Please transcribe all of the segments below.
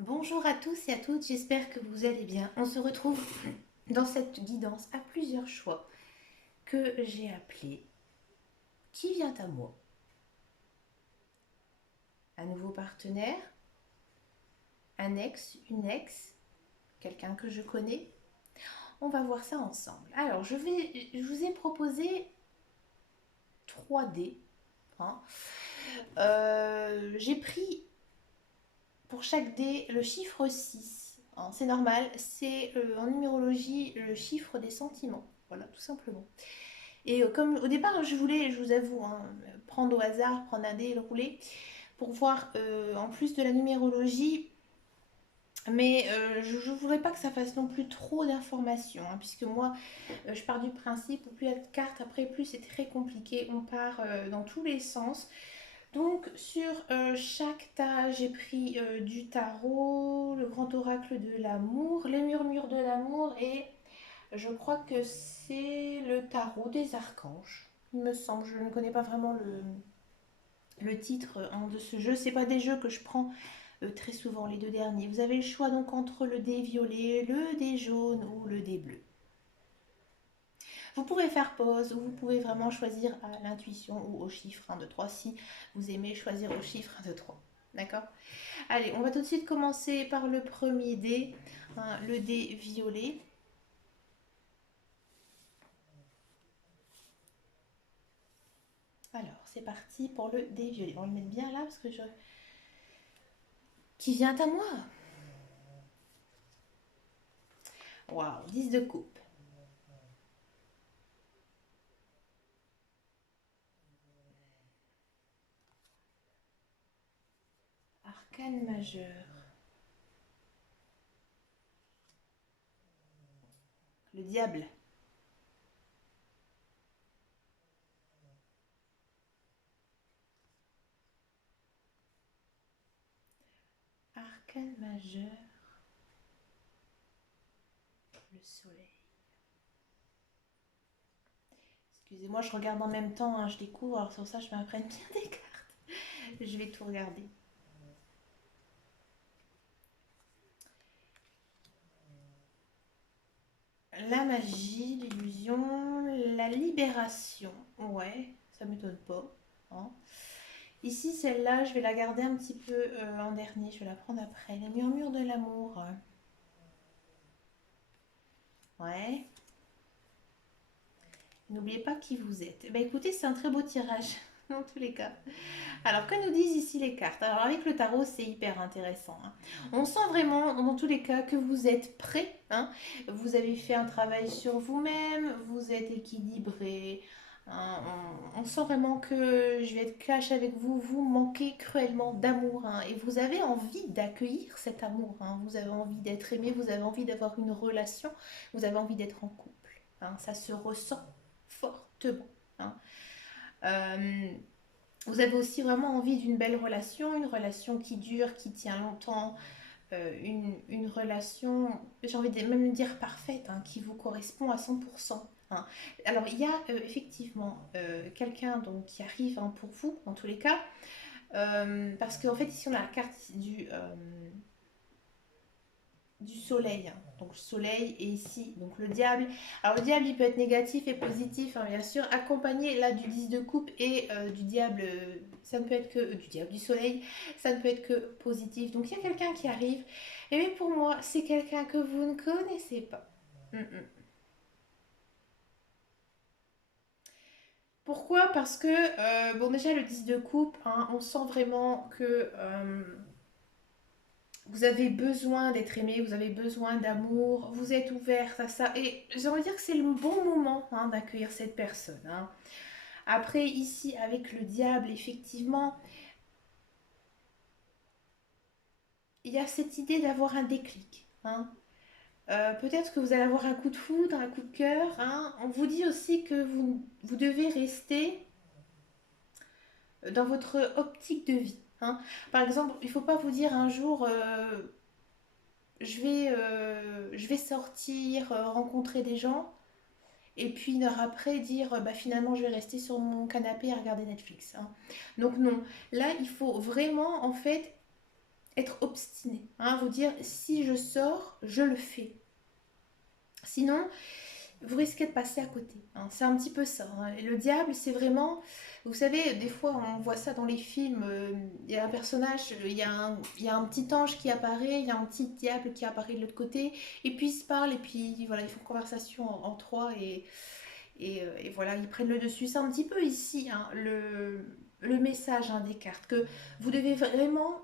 Bonjour à tous et à toutes, j'espère que vous allez bien. On se retrouve dans cette guidance à plusieurs choix que j'ai appelé Qui vient à moi? Un nouveau partenaire, un ex, une ex, quelqu'un que je connais. On va voir ça ensemble. Alors, je vous ai proposé 3D, hein. J'ai pris pour chaque dé le chiffre 6, hein. C'est normal, c'est en numérologie le chiffre des sentiments. Voilà, tout simplement. Et comme au départ, je voulais, je vous avoue, hein, prendre au hasard, prendre un dé et le rouler pour voir en plus de la numérologie. Mais je ne voudrais pas que ça fasse non plus trop d'informations, hein, puisque moi, je pars du principe où plus il y a de cartes, après plus c'est très compliqué, on part dans tous les sens. Donc sur chaque tas, j'ai pris du tarot, le grand oracle de l'amour, les murmures de l'amour et je crois que c'est le tarot des archanges. Il me semble, je ne connais pas vraiment le titre hein, de ce jeu. C'est pas des jeux que je prends très souvent, les deux derniers. Vous avez le choix donc entre le dé violet, le dé jaune ou le dé bleu. Vous pouvez faire pause ou vous pouvez vraiment choisir à l'intuition ou au chiffre 1, 2, 3 si vous aimez choisir au chiffre 1, 2, 3. D'accord. Allez, on va tout de suite commencer par le premier dé, hein, le dé violet. Alors, c'est parti pour le dé violet. On va le mettre bien là parce que je... Qui vient à moi? Waouh, 10 de coupe. Arcane majeur. Le diable. Arcane majeur. Le soleil. Excusez-moi, je regarde en même temps, hein, je découvre, alors sur ça je m'apprenne bien des cartes. Je vais tout regarder. La magie, l'illusion, la libération. Ouais, ça m'étonne pas, hein. Ici, celle-là, je vais la garder un petit peu en dernier, je vais la prendre après. Les murmures de l'amour. Ouais. N'oubliez pas qui vous êtes. Eh ben, écoutez, c'est un très beau tirage, dans tous les cas. Alors, que nous disent ici les cartes? Alors, avec le tarot, c'est hyper intéressant, hein. On sent vraiment, dans tous les cas, que vous êtes prêt, hein. Vous avez fait un travail sur vous-même, vous êtes équilibré, hein. On sent vraiment que, je vais être cash avec vous, vous manquez cruellement d'amour, hein, et vous avez envie d'accueillir cet amour, hein. Vous avez envie d'être aimé, vous avez envie d'avoir une relation, vous avez envie d'être en couple, hein. Ça se ressent fortement, hein. Euh, Vous avez aussi vraiment envie d'une belle relation, une relation qui dure, qui tient longtemps, une relation, j'ai envie de même dire parfaite, hein, qui vous correspond à 100%, hein. Alors il y a effectivement quelqu'un donc qui arrive hein, pour vous, dans tous les cas, parce qu'en fait ici on a la carte du soleil, hein. Donc le soleil et ici donc le diable. Alors le diable il peut être négatif et positif hein, bien sûr, accompagné là du 10 de coupe et du diable, ça ne peut être que du diable du soleil, ça ne peut être que positif. Donc il y a quelqu'un qui arrive et mais pour moi c'est quelqu'un que vous ne connaissez pas. Mm, mm. Pourquoi? Parce que bon déjà le 10 de coupe, hein, on sent vraiment que vous avez besoin d'être aimé, vous avez besoin d'amour, vous êtes ouverte à ça. Et j'aimerais dire que c'est le bon moment hein, d'accueillir cette personne, hein. Après, ici, avec le diable, effectivement, il y a cette idée d'avoir un déclic, hein. Peut-être que vous allez avoir un coup de foudre, un coup de cœur, hein. On vous dit aussi que vous devez rester dans votre optique de vie, hein. Par exemple, il ne faut pas vous dire un jour je vais sortir, rencontrer des gens. Et puis une heure après, dire bah, finalement je vais rester sur mon canapé à regarder Netflix, hein. Donc non, là il faut vraiment en fait être obstiné, hein, vous dire si je sors, je le fais. Sinon, vous risquez de passer à côté, hein. C'est un petit peu ça, hein. Et le diable, c'est vraiment, vous savez, des fois on voit ça dans les films, il y a un personnage, il y a un petit ange qui apparaît, il y a un petit diable qui apparaît de l'autre côté, et puis ils se parlent, et puis voilà, ils font conversation en trois, et voilà, ils prennent le dessus. C'est un petit peu ici, hein, le message, hein, des cartes, que vous devez vraiment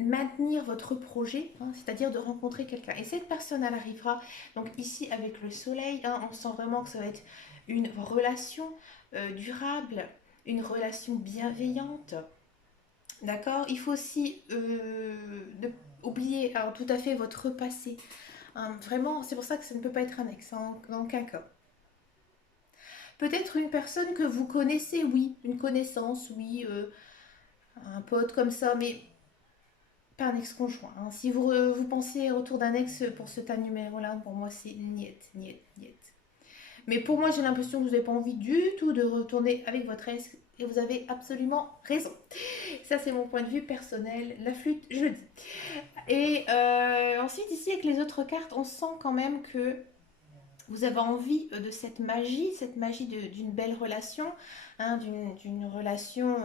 maintenir votre projet, hein, c'est-à-dire de rencontrer quelqu'un. Et cette personne, elle arrivera, donc ici avec le soleil, hein, on sent vraiment que ça va être une relation durable, une relation bienveillante, d'accord. Il faut aussi oublier alors, tout à fait votre passé, hein, vraiment, c'est pour ça que ça ne peut pas être un ex, hein, dans aucun cas. Peut-être une personne que vous connaissez, oui, une connaissance, oui, un pote comme ça, mais pas un ex-conjoint, hein. Si vous pensez autour d'un ex pour ce tas numéro-là, pour moi c'est niet, niet, niet. Mais pour moi j'ai l'impression que vous n'avez pas envie du tout de retourner avec votre ex et vous avez absolument raison. Ça c'est mon point de vue personnel, la flûte je le dis. Et ensuite ici avec les autres cartes, on sent quand même que vous avez envie de cette magie d'une belle relation, hein, d'une relation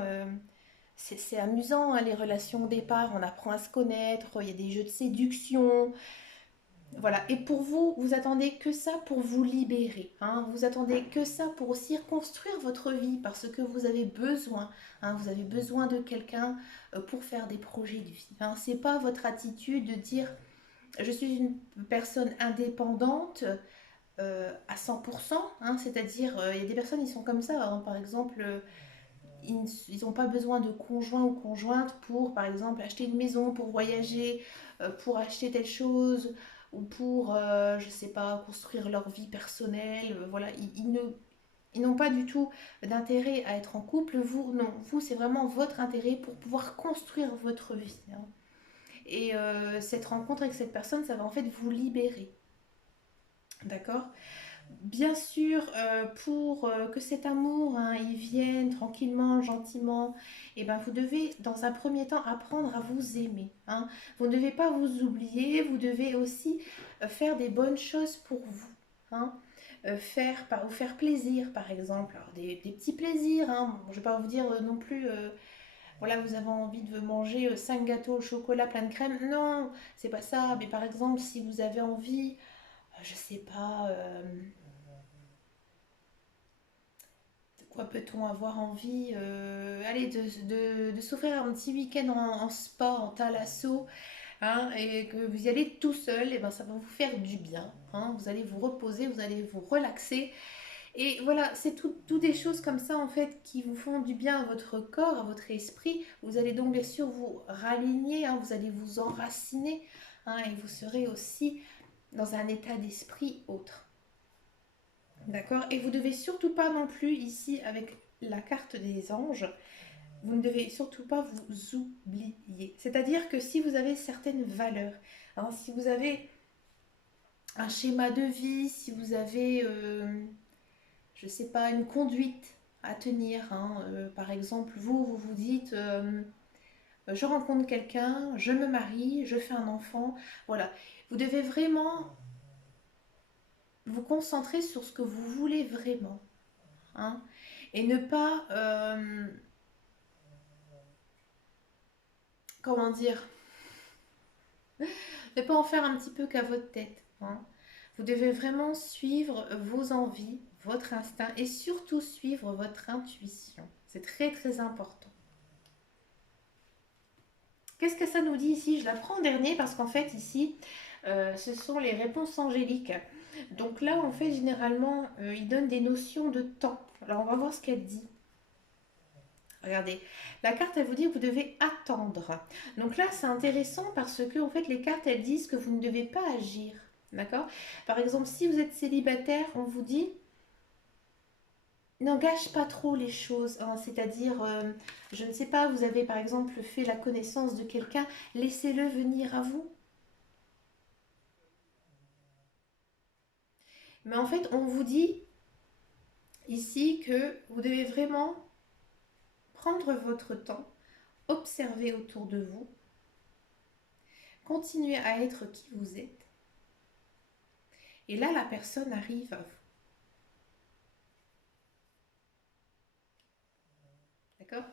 c'est amusant, hein, les relations au départ, on apprend à se connaître, il y a des jeux de séduction, voilà. Et pour vous, vous attendez que ça pour vous libérer, hein. Vous attendez que ça pour aussi reconstruire votre vie parce que vous avez besoin, hein, vous avez besoin de quelqu'un pour faire des projets de vie, hein. C'est pas votre attitude de dire je suis une personne indépendante à 100%, hein, c'est-à-dire il y a des personnes qui sont comme ça, hein, par exemple. Ils n'ont pas besoin de conjoint ou conjointe pour, par exemple, acheter une maison, pour voyager, pour acheter telle chose, ou pour, je sais pas, construire leur vie personnelle. Voilà, ils n'ont pas du tout d'intérêt à être en couple. Vous, non, vous, c'est vraiment votre intérêt pour pouvoir construire votre vie, hein. Et cette rencontre avec cette personne, ça va en fait vous libérer. D'accord. Bien sûr, pour que cet amour, hein, il vienne tranquillement, gentiment, et ben, vous devez dans un premier temps apprendre à vous aimer, hein. Vous ne devez pas vous oublier, vous devez aussi faire des bonnes choses pour vous, hein. Vous faire plaisir par exemple. Alors, des petits plaisirs, hein. Bon, je ne vais pas vous dire non plus, voilà, vous avez envie de manger 5 gâteaux au chocolat plein de crème. Non, c'est pas ça. Mais par exemple, si vous avez envie, je sais pas. De quoi peut-on avoir envie allez, de s'offrir un petit week-end en spa, en thalasso, hein, et que vous y allez tout seul, et ben ça va vous faire du bien, hein. Vous allez vous reposer, vous allez vous relaxer. Et voilà, c'est tout des choses comme ça en fait qui vous font du bien à votre corps, à votre esprit. Vous allez donc bien sûr vous raligner, hein, vous allez vous enraciner, hein, et vous serez aussi dans un état d'esprit autre. D'accord. Et vous devez surtout pas non plus, ici, avec la carte des anges, vous ne devez surtout pas vous oublier. C'est-à-dire que si vous avez certaines valeurs, hein, si vous avez un schéma de vie, si vous avez, je sais pas, une conduite à tenir, hein, par exemple, vous vous dites, je rencontre quelqu'un, je me marie, je fais un enfant, voilà. Vous devez vraiment vous concentrer sur ce que vous voulez vraiment, hein, et ne pas, comment dire, ne pas en faire un petit peu qu'à votre tête, hein. Vous devez vraiment suivre vos envies, votre instinct et surtout suivre votre intuition. C'est très très important. Qu'est-ce que ça nous dit ici? Je la prends en dernier parce qu'en fait ici, ce sont les réponses angéliques. Donc là, en fait, généralement, ils donnent des notions de temps. Alors on va voir ce qu'elle dit. Regardez, la carte, elle vous dit que vous devez attendre. Donc là, c'est intéressant parce que, en fait, les cartes, elles disent que vous ne devez pas agir. D'accord. Par exemple, si vous êtes célibataire, on vous dit n'engage pas trop les choses, hein. C'est-à-dire, je ne sais pas, vous avez par exemple fait la connaissance de quelqu'un, laissez-le venir à vous. Mais en fait, on vous dit ici que vous devez vraiment prendre votre temps, observer autour de vous, continuez à être qui vous êtes. Et là, la personne arrive à vous. D'accord?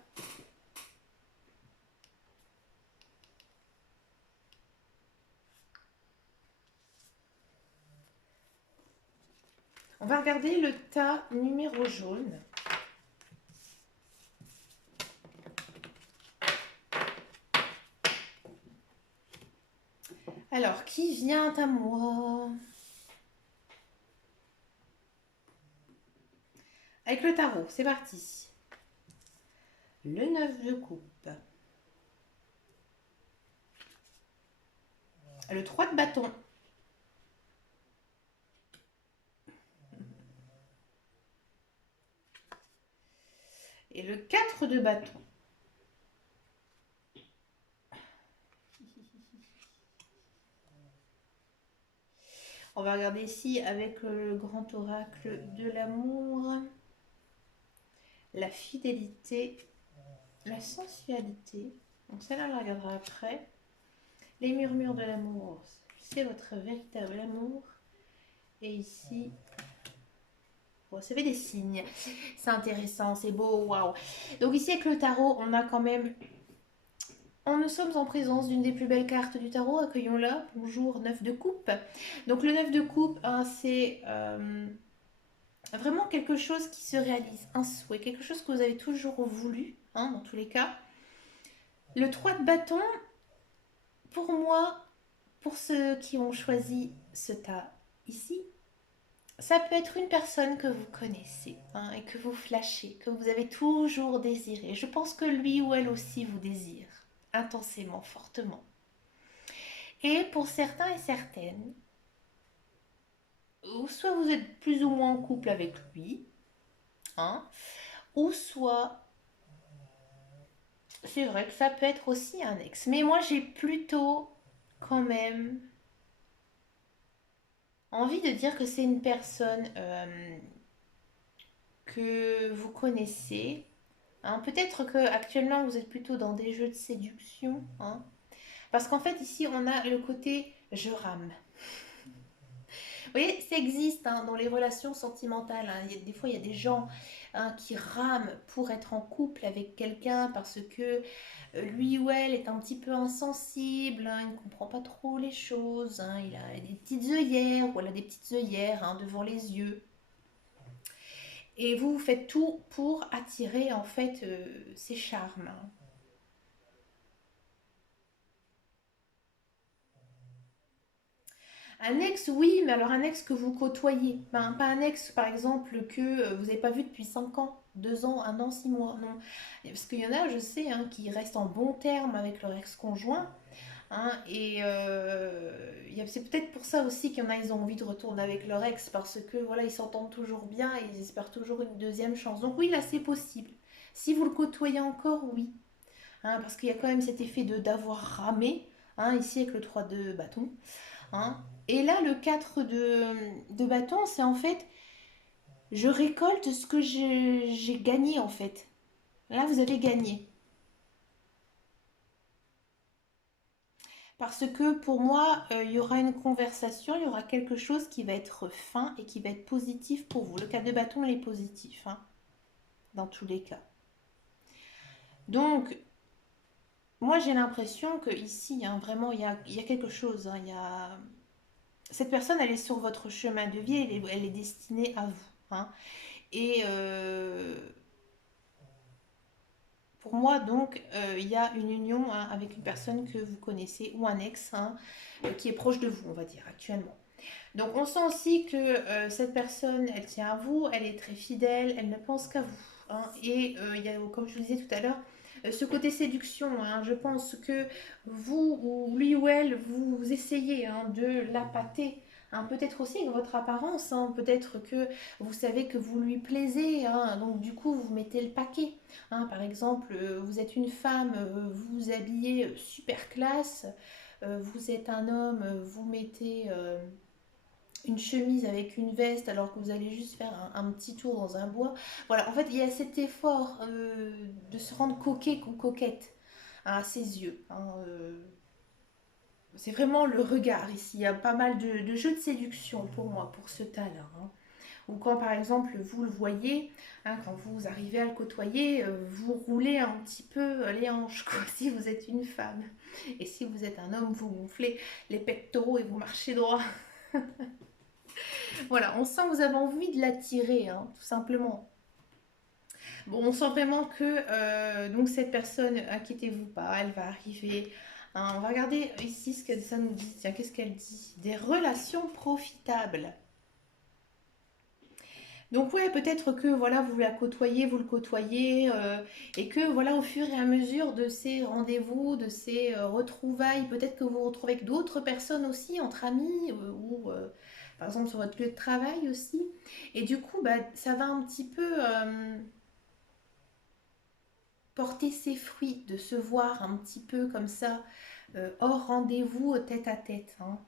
On va regarder le tas numéro jaune. Alors, qui vient à moi? Avec le tarot, c'est parti. Le 9 de coupe. Le 3 de bâton. Et le 4 de bâton. On va regarder ici avec le grand oracle de l'amour, la fidélité, la sensualité. Donc celle-là, on la regardera après. Les murmures de l'amour, c'est votre véritable amour. Et ici, bon, ça fait des signes. C'est intéressant, c'est beau, waouh. Donc ici avec le tarot, on a quand même... Nous sommes en présence d'une des plus belles cartes du tarot, accueillons-la. Bonjour, 9 de coupe. Donc le 9 de coupe, hein, c'est vraiment quelque chose qui se réalise, un souhait, quelque chose que vous avez toujours voulu, hein, dans tous les cas. Le 3 de bâton, pour moi, pour ceux qui ont choisi ce tas ici, ça peut être une personne que vous connaissez, hein, et que vous flashez, que vous avez toujours désiré. Je pense que lui ou elle aussi vous désire, intensément, fortement. Et pour certains et certaines, ou soit vous êtes plus ou moins en couple avec lui, hein, ou soit c'est vrai que ça peut être aussi un ex. Mais moi j'ai plutôt quand même envie de dire que c'est une personne que vous connaissez. Hein. Peut-être que actuellement vous êtes plutôt dans des jeux de séduction. Hein. Parce qu'en fait ici on a le côté je rame. Vous voyez, ça existe hein, dans les relations sentimentales. Hein. Des fois, il y a des gens hein, qui rament pour être en couple avec quelqu'un parce que lui ou elle est un petit peu insensible, hein, il ne comprend pas trop les choses, hein, il a des petites œillères, ou elle a des petites œillères hein, devant les yeux. Et vous faites tout pour attirer en fait ses charmes. Hein. Un ex, oui, mais alors un ex que vous côtoyez. Ben, pas un ex, par exemple, que vous n'avez pas vu depuis 5 ans, 2 ans, 1 an, 6 mois. Non. Parce qu'il y en a, je sais, hein, qui restent en bon terme avec leur ex-conjoint. Hein, et c'est peut-être pour ça aussi qu'il y en a, ils ont envie de retourner avec leur ex, parce que voilà, ils s'entendent toujours bien et ils espèrent toujours une deuxième chance. Donc oui, là, c'est possible. Si vous le côtoyez encore, oui. Hein, parce qu'il y a quand même cet effet de d'avoir ramé, hein, ici avec le 3 de bâton. Hein. Et là, le 4 de bâton, c'est en fait, je récolte ce que j'ai gagné en fait. Là, vous avez gagné. Parce que pour moi, il y aura une conversation, il y aura quelque chose qui va être fin et qui va être positif pour vous. Le 4 de bâton, il est positif, hein, dans tous les cas. Donc, moi, j'ai l'impression que ici, hein, vraiment, il y a quelque chose. Hein, cette personne, elle est sur votre chemin de vie, elle est destinée à vous. Hein. Et pour moi, donc, il y a une union hein, avec une personne que vous connaissez ou un ex hein, qui est proche de vous, on va dire, actuellement. Donc, on sent aussi que cette personne, elle tient à vous, elle est très fidèle, elle ne pense qu'à vous. Hein. Et il y a, comme je vous disais tout à l'heure, ce côté séduction, hein, je pense que vous, ou lui ou elle, vous essayez hein, de l'appâter. Hein, peut-être aussi avec votre apparence, hein, peut-être que vous savez que vous lui plaisez, hein, donc du coup vous mettez le paquet. Hein, par exemple, vous êtes une femme, vous vous habillez super classe, vous êtes un homme, vous mettez une chemise avec une veste alors que vous allez juste faire un petit tour dans un bois. Voilà, en fait, il y a cet effort de se rendre coquet ou coquette hein, à ses yeux. Hein, c'est vraiment le regard ici. Il y a pas mal de jeux de séduction pour moi, pour ce tas-là, hein. Ou quand par exemple vous le voyez, hein, quand vous arrivez à le côtoyer, vous roulez un petit peu les hanches, quoi, si vous êtes une femme. Et si vous êtes un homme, vous gonflez les pectoraux et vous marchez droit. Voilà, on sent que vous avez envie de l'attirer, hein, tout simplement. Bon, on sent vraiment que donc cette personne, inquiétez-vous pas, elle va arriver, hein. On va regarder ici ce que ça nous dit. Tiens, qu'est-ce qu'elle dit? Des relations profitables. Donc ouais, peut-être que voilà, vous la côtoyez, vous le côtoyez, et que voilà, au fur et à mesure de ces rendez-vous, de ces retrouvailles, peut-être que vous vous retrouvez avec d'autres personnes aussi, entre amis, ou par exemple sur votre lieu de travail aussi. Et du coup, bah, ça va un petit peu porter ses fruits, de se voir un petit peu comme ça, hors rendez-vous, tête à tête, hein.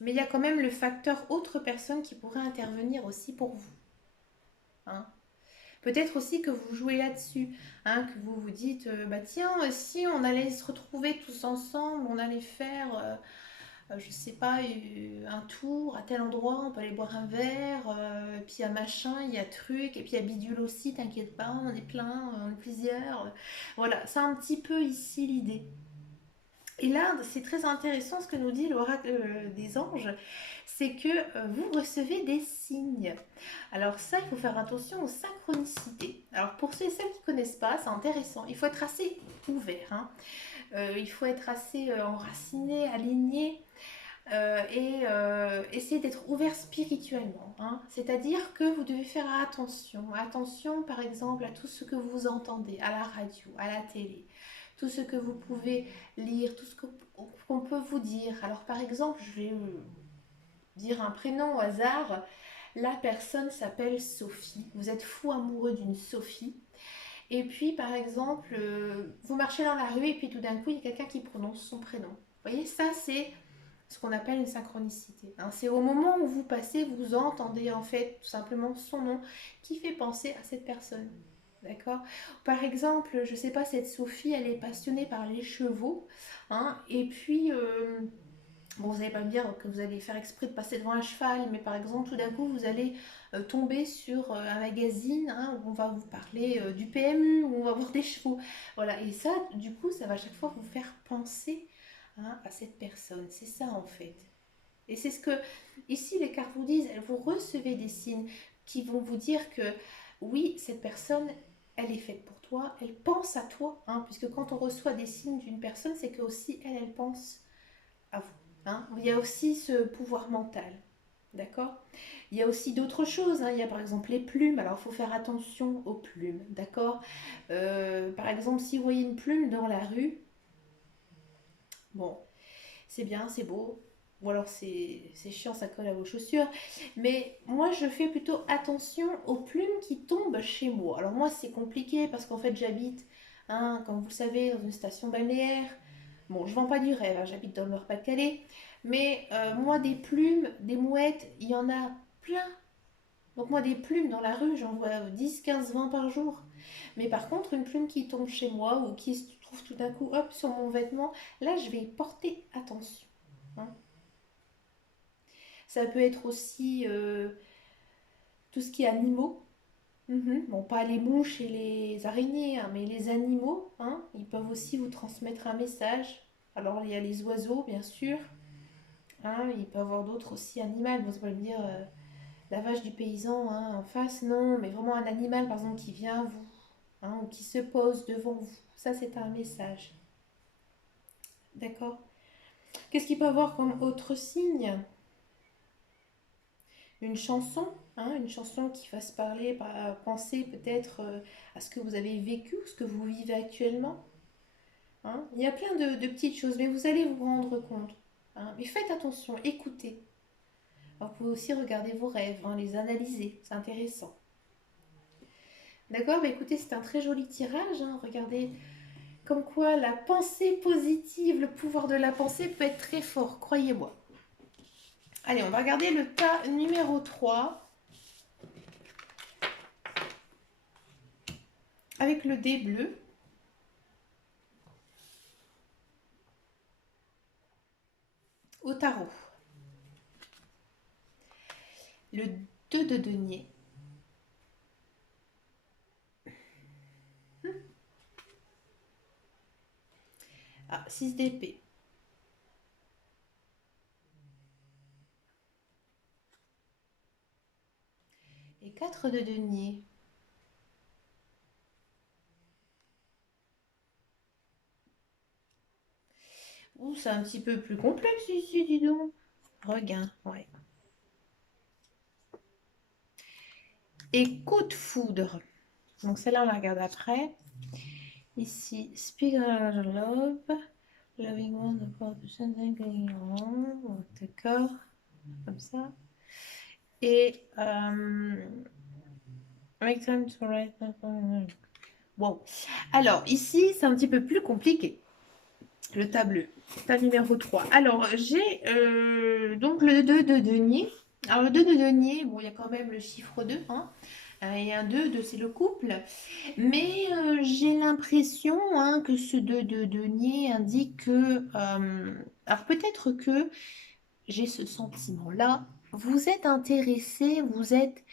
Mais il y a quand même le facteur autre personne qui pourrait intervenir aussi pour vous, hein. Peut-être aussi que vous jouez là-dessus, hein, que vous vous dites, bah tiens, si on allait se retrouver tous ensemble, on allait faire, je sais pas, un tour à tel endroit, on peut aller boire un verre, et puis il y a machin, il y a truc, et puis il y a bidule aussi, t'inquiète pas, on est plein, on est plusieurs. Voilà, c'est un petit peu ici l'idée. Et là, c'est très intéressant ce que nous dit l'oracle des anges, c'est que vous recevez des signes. Alors ça, il faut faire attention aux synchronicités. Alors pour ceux et celles qui ne connaissent pas, c'est intéressant. Il faut être assez ouvert, hein. Il faut être assez enraciné, aligné, et essayer d'être ouvert spirituellement, hein. C'est-à-dire que vous devez faire attention. Attention par exemple à tout ce que vous entendez à la radio, à la télé, tout ce que vous pouvez lire, tout ce qu'on peut vous dire. Alors par exemple, je vais dire un prénom au hasard. La personne s'appelle Sophie. Vous êtes fou amoureux d'une Sophie. Et puis, par exemple, vous marchez dans la rue et puis tout d'un coup, il y a quelqu'un qui prononce son prénom. Vous voyez, ça, c'est ce qu'on appelle une synchronicité, hein. C'est au moment où vous passez, vous entendez en fait tout simplement son nom qui fait penser à cette personne. D'accord. Par exemple, je ne sais pas, cette Sophie, elle est passionnée par les chevaux, hein, et puis bon, vous n'allez pas me dire que vous allez faire exprès de passer devant un cheval, mais par exemple, tout d'un coup, vous allez tomber sur un magazine, hein, où on va vous parler du PMU, où on va voir des chevaux. Voilà, et ça, du coup, ça va à chaque fois vous faire penser, hein, à cette personne. C'est ça, en fait. Et c'est ce que, ici, les cartes vous disent, vous recevez des signes qui vont vous dire que, oui, cette personne, elle est faite pour toi, elle pense à toi, hein, puisque quand on reçoit des signes d'une personne, c'est que aussi, elle pense à vous, hein. Il y a aussi ce pouvoir mental. D'accord. Il y a aussi d'autres choses, hein. Il y a par exemple les plumes. Alors il faut faire attention aux plumes. D'accord. Par exemple, si vous voyez une plume dans la rue, bon, c'est bien, c'est beau. Ou alors c'est chiant, ça colle à vos chaussures. Mais moi, je fais plutôt attention aux plumes qui tombent chez moi. Alors moi, c'est compliqué parce qu'en fait, j'habite, hein, comme vous le savez, dans une station balnéaire. Bon, je vends pas du rêve, hein, j'habite dans le Nord-Pas-de-Calais. Mais moi, des plumes, des mouettes, il y en a plein. Donc moi, des plumes dans la rue, j'en vois 10, 15, 20 par jour. Mais par contre, une plume qui tombe chez moi ou qui se trouve tout d'un coup, hop, sur mon vêtement, là, je vais y porter attention, hein. Ça peut être aussi tout ce qui est animaux. Mhm. Bon, pas les mouches et les araignées, hein, mais les animaux, hein, ils peuvent aussi vous transmettre un message. Alors, il y a les oiseaux, bien sûr, hein, il peut y avoir d'autres aussi animaux. Vous allez me dire la vache du paysan, hein, en face, non, mais vraiment un animal, par exemple, qui vient à vous, hein, ou qui se pose devant vous. Ça, c'est un message. D'accord. Qu'est-ce qu'il peut y avoir comme autre signe? Une chanson, hein, une chanson qui fasse parler, penser peut-être à ce que vous avez vécu, ce que vous vivez actuellement, hein. Il y a plein de petites choses, mais vous allez vous rendre compte, hein. Mais faites attention, écoutez. Alors, vous pouvez aussi regarder vos rêves, hein, les analyser, c'est intéressant. D'accord, bah écoutez, c'est un très joli tirage, hein. Regardez comme quoi la pensée positive, le pouvoir de la pensée peut être très fort, croyez-moi. Allez, on va regarder le tas numéro 3 avec le dé bleu. au tarot. Le 2 de denier. Ah, 6 d'épée. Et 4 de denier. Ouh, c'est un petit peu plus complexe ici, dis donc. Regain, ouais. Et coup de foudre. Donc celle-là, on la regarde après. Ici, Spiral Love. Loving One, d'accord, d'accord, comme ça. Et make time to write. Wow. Alors, ici, c'est un petit peu plus compliqué. Le tableau. Table numéro 3. Alors, j'ai donc le 2 de denier. Alors, le 2 de denier, bon, il y a quand même le chiffre 2, hein. Et un 2, c'est le couple. Mais j'ai l'impression hein, que ce 2 de denier indique que... alors, peut-être que j'ai ce sentiment-là. Vous êtes intéressé, vous êtes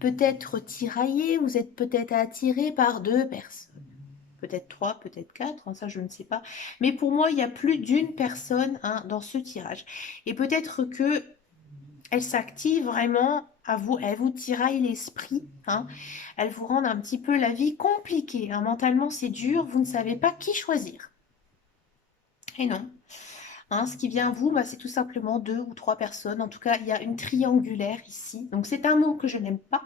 peut-être tiraillé, vous êtes peut-être attiré par deux personnes. Peut-être trois, peut-être quatre, hein, ça je ne sais pas. Mais pour moi, il y a plus d'une personne hein, dans ce tirage. Et peut-être que elle s'active vraiment à vous, elle vous tiraille l'esprit, hein, elle vous rend un petit peu la vie compliquée. Hein. Mentalement, c'est dur, vous ne savez pas qui choisir. Et non. Hein, ce qui vient à vous, bah, c'est tout simplement deux ou trois personnes. En tout cas, il y a une triangulaire ici. Donc, c'est un mot que je n'aime pas.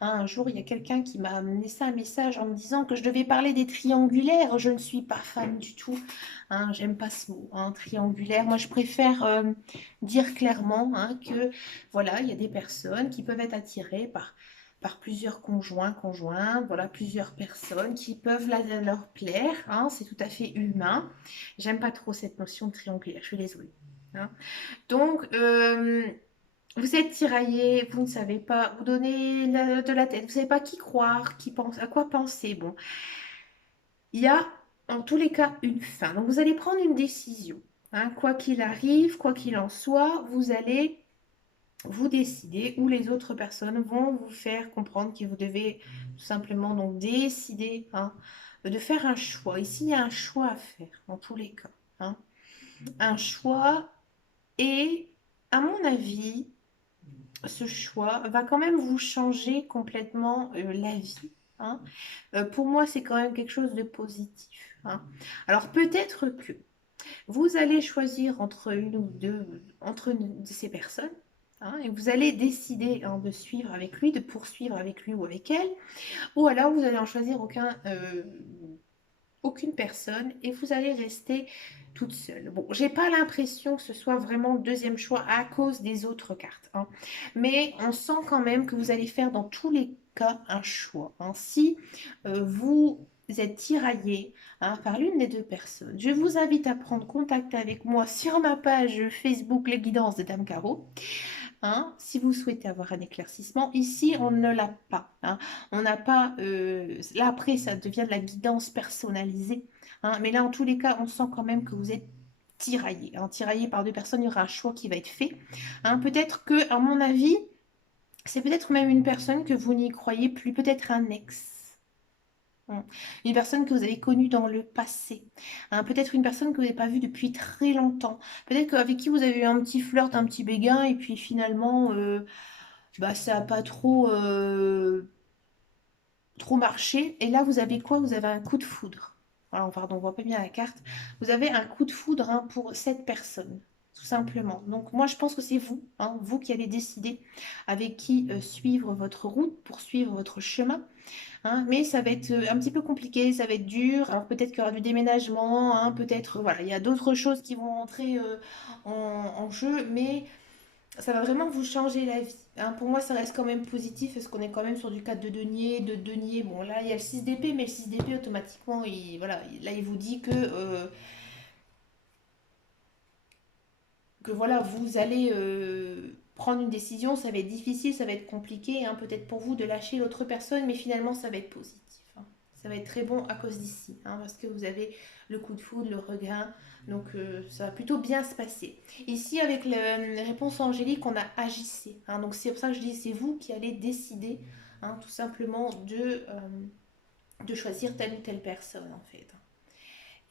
Hein, un jour, il y a quelqu'un qui m'a laissé un message en me disant que je devais parler des triangulaires. Je ne suis pas fan du tout. Hein, j'aime pas ce mot, hein, triangulaire. Moi, je préfère dire clairement hein, que voilà, il y a des personnes qui peuvent être attirées par plusieurs conjoints, voilà, plusieurs personnes qui peuvent leur plaire. Hein, c'est tout à fait humain. J'aime pas trop cette notion de triangulaire, je suis désolée. Hein. Donc, vous êtes tiraillé, vous ne savez pas, vous donnez de la tête, vous ne savez pas qui croire, qui pense, à quoi penser. Bon, il y a en tous les cas une fin. Donc, vous allez prendre une décision. Hein. Quoi qu'il arrive, quoi qu'il en soit, vous allez vous décider ou les autres personnes vont vous faire comprendre que vous devez tout simplement donc décider hein, de faire un choix. Ici, il y a un choix à faire dans tous les cas. Hein. Un choix et à mon avis, ce choix va quand même vous changer complètement la vie. Hein. Pour moi, c'est quand même quelque chose de positif. Hein. Alors peut-être que vous allez choisir entre une ou deux, entre une de ces personnes. Hein, et vous allez décider hein, de suivre avec lui, de poursuivre avec lui ou avec elle, ou alors vous allez en choisir aucune personne et vous allez rester toute seule. Bon, j'ai pas l'impression que ce soit vraiment le deuxième choix à cause des autres cartes, hein. Mais on sent quand même que vous allez faire dans tous les cas un choix. Hein. Si vous êtes tiraillé hein, par l'une des deux personnes, je vous invite à prendre contact avec moi sur ma page Facebook Les Guidances de Dame Caro. Hein, si vous souhaitez avoir un éclaircissement, ici on ne l'a pas. Hein. On n'a pas. Là après, ça devient de la guidance personnalisée. Hein, mais là, en tous les cas, on sent quand même que vous êtes tiraillé. Hein, tiraillé par deux personnes, il y aura un choix qui va être fait. Hein, peut-être que, à mon avis, c'est peut-être même une personne que vous n'y croyez plus, peut-être un ex. Hein. Une personne que vous avez connue dans le passé. Hein, peut-être une personne que vous n'avez pas vue depuis très longtemps. Peut-être avec qui vous avez eu un petit flirt, un petit béguin, et puis finalement, bah, ça n'a pas trop marché. Et là, vous avez quoi? Vous avez un coup de foudre. Alors, pardon, on voit pas bien la carte. Vous avez un coup de foudre hein, pour cette personne, tout simplement. Donc, moi, je pense que c'est vous, hein, vous qui allez décider avec qui suivre votre route, poursuivre votre chemin. Hein, mais ça va être un petit peu compliqué, ça va être dur. Alors peut-être qu'il y aura du déménagement, hein, peut-être voilà, il y a d'autres choses qui vont entrer en jeu, mais ça va vraiment vous changer la vie. Hein. Pour moi, ça reste quand même positif parce qu'on est quand même sur du 4 de denier. Bon, là, il y a le 6 d'épée, mais le 6 d'épée, automatiquement, voilà, là, il vous dit que voilà, vous allez prendre une décision, ça va être difficile, ça va être compliqué, hein, peut-être pour vous de lâcher l'autre personne, mais finalement, ça va être positif. Hein. Ça va être très bon à cause d'ici, hein, parce que vous avez le coup de foudre, le regain, donc ça va plutôt bien se passer. Ici, avec la réponse angélique, on a agissé, hein, donc c'est pour ça que je dis c'est vous qui allez décider, hein, tout simplement de choisir telle ou telle personne en fait.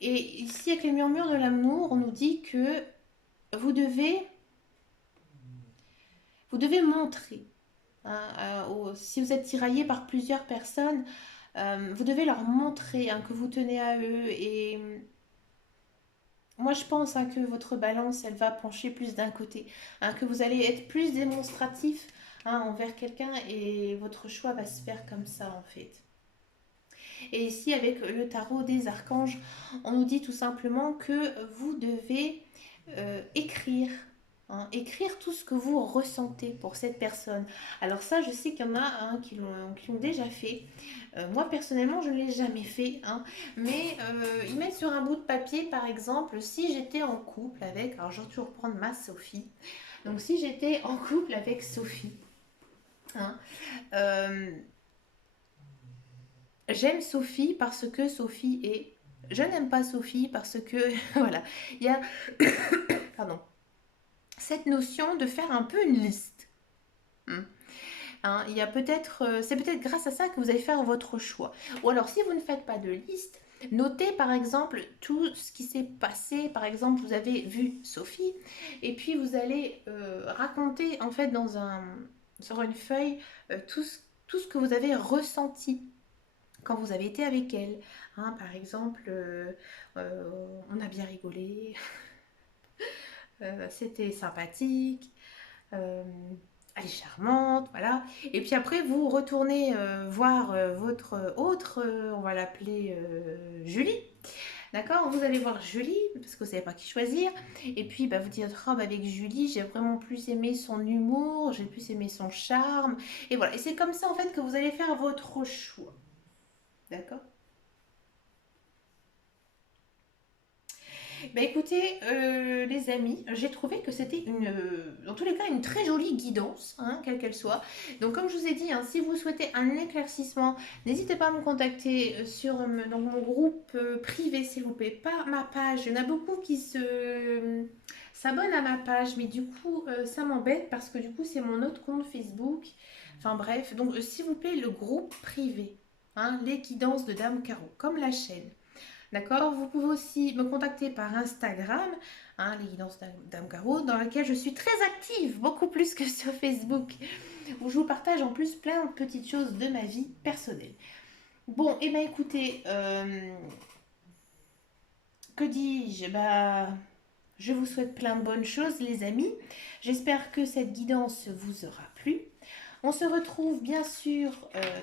Et ici, avec les murmures de l'amour, on nous dit que vous devez, vous devez montrer, hein, si vous êtes tiraillé par plusieurs personnes, vous devez leur montrer, hein, que vous tenez à eux. Et moi, je pense, hein, que votre balance, elle va pencher plus d'un côté, hein, que vous allez être plus démonstratif, hein, envers quelqu'un et votre choix va se faire comme ça en fait. Et ici, avec le tarot des archanges, on nous dit tout simplement que vous devez écrire. Hein, écrire tout ce que vous ressentez pour cette personne. Alors ça, je sais qu'il y en a, hein, qui l'ont déjà fait. Moi, personnellement, je ne l'ai jamais fait. Hein, mais ils mettent sur un bout de papier, par exemple, si j'étais en couple avec... Alors, je vais toujours prendre ma Sophie. Donc, si j'étais en couple avec Sophie, hein, euh, j'aime Sophie parce que Sophie est. Je n'aime pas Sophie parce que. Voilà. Il y a. Pardon. Cette notion de faire un peu une liste. Hein, il y a peut-être. C'est peut-être grâce à ça que vous allez faire votre choix. Ou alors, si vous ne faites pas de liste, notez par exemple tout ce qui s'est passé. Par exemple, vous avez vu Sophie. Et puis, vous allez raconter, en fait, sur une feuille, tout ce que vous avez ressenti quand vous avez été avec elle. Hein, par exemple, on a bien rigolé, c'était sympathique, euh, elle est charmante, voilà. Et puis après, vous retournez voir votre autre, on va l'appeler Julie. D'accord. Vous allez voir Julie, parce que vous ne savez pas qui choisir. Et puis, bah, vous dites, oh, bah, avec Julie, j'ai vraiment plus aimé son humour, j'ai plus aimé son charme. Et voilà. Et c'est comme ça, en fait, que vous allez faire votre choix. D'accord. Bah écoutez, les amis, j'ai trouvé que c'était dans tous les cas, une très jolie guidance, hein, quelle qu'elle soit. Donc comme je vous ai dit, hein, si vous souhaitez un éclaircissement, n'hésitez pas à me contacter sur dans mon groupe privé, s'il vous plaît, pas ma page. Il y en a beaucoup qui s'abonnent à ma page, mais du coup, ça m'embête parce que du coup, c'est mon autre compte Facebook. Enfin bref, donc s'il vous plaît, le groupe privé, hein, les guidances de Dame Caro, comme la chaîne. D'accord. Vous pouvez aussi me contacter par Instagram, hein, les guidances Dame Caro, dans laquelle je suis très active, beaucoup plus que sur Facebook, où je vous partage en plus plein de petites choses de ma vie personnelle. Bon, et bien écoutez, que dis-je? Bah, je vous souhaite plein de bonnes choses, les amis. J'espère que cette guidance vous aura plu. On se retrouve bien sûr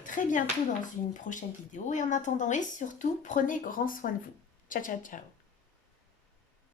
très bientôt dans une prochaine vidéo. Et en attendant et surtout, prenez grand soin de vous. Ciao, ciao, ciao.